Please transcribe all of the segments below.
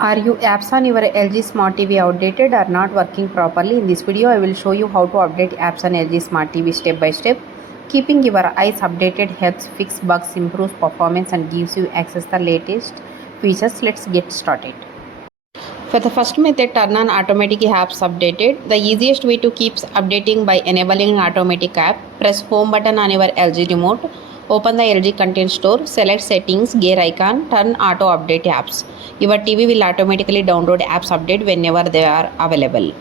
Are your apps on your LG Smart TV outdated or not working properly? In this video, I will show you how to update apps on LG Smart TV step by step. Keeping your eyes updated helps fix bugs, improves performance and gives you access to the latest features. Let's get started. For the first method, turn on automatic apps updated. The easiest way to keep updating by enabling automatic app. Press home button on your LG remote. Open the LG content store, select settings, gear icon, turn auto update apps. Your TV will automatically download apps update whenever they are available.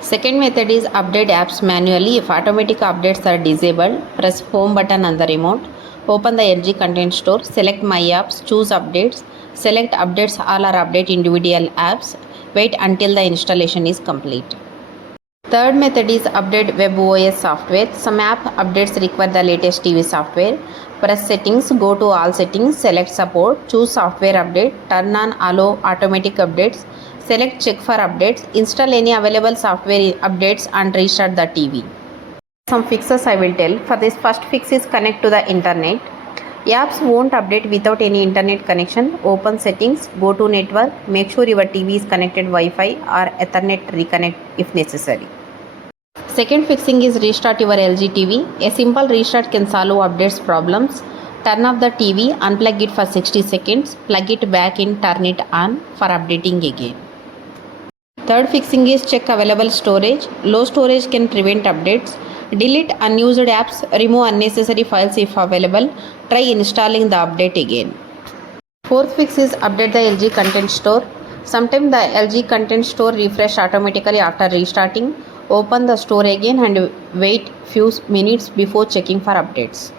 Second method is update apps manually. If automatic updates are disabled, press home button on the remote. Open the LG content store, select my apps, choose updates, select updates all or update individual apps. Wait until the installation is complete. Third method is update webOS software. Some app updates require the latest TV software. Press settings, go to all settings, select support, choose software update, turn on allow automatic updates, select check for updates, install any available software updates and restart the TV. Some fixes I will tell. For this, first fix is connect to the internet. Apps won't update without any internet connection. Open settings, go to network, make sure your TV is connected Wi-Fi or Ethernet, reconnect if necessary. Second fixing is restart your LG TV. A simple restart can solve updates problems. Turn off the TV, unplug it for 60 seconds, plug it back in, turn it on for updating again. Third fixing is check available storage. Low storage can prevent updates. Delete unused apps, remove unnecessary files if available. Try installing the update again. Fourth fix is update the LG content store. Sometimes the LG content store refresh automatically after restarting. Open the store again and wait few minutes before checking for updates.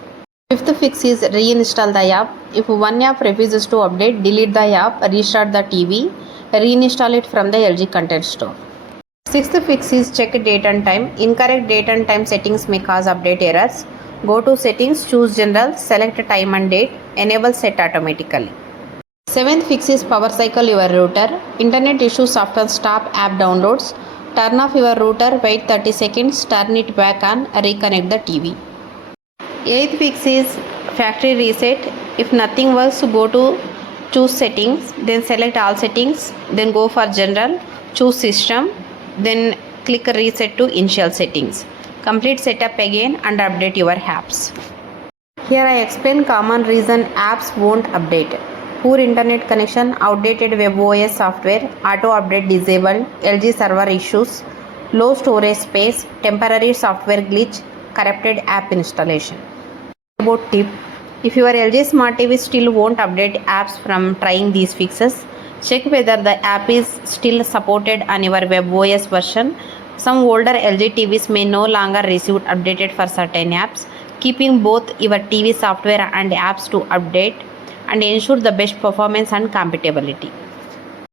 Fifth fix is reinstall the app. If one app refuses to update, delete the app, restart the TV, reinstall it from the LG content store. Sixth fix is check date and time. Incorrect date and time settings may cause update errors. Go to settings, choose general, select time and date, enable set automatically. Seventh fix is power cycle your router. Internet issues often stop app downloads. Turn off your router, wait 30 seconds, turn it back on, reconnect the TV. Eighth fix is factory reset. If nothing works, go to choose settings, then select all settings, then go for general, choose system, then click reset to initial settings. Complete setup again and update your apps. Here I explain common reason apps won't update. Poor internet connection, outdated webOS software, auto update disabled, LG server issues, low storage space, temporary software glitch, corrupted app installation. About tip: if your LG Smart TV still won't update apps from trying these fixes, check whether the app is still supported on your webOS version. Some older LG TVs may no longer receive updated for certain apps. Keeping both your TV software and apps to update and ensure the best performance and compatibility.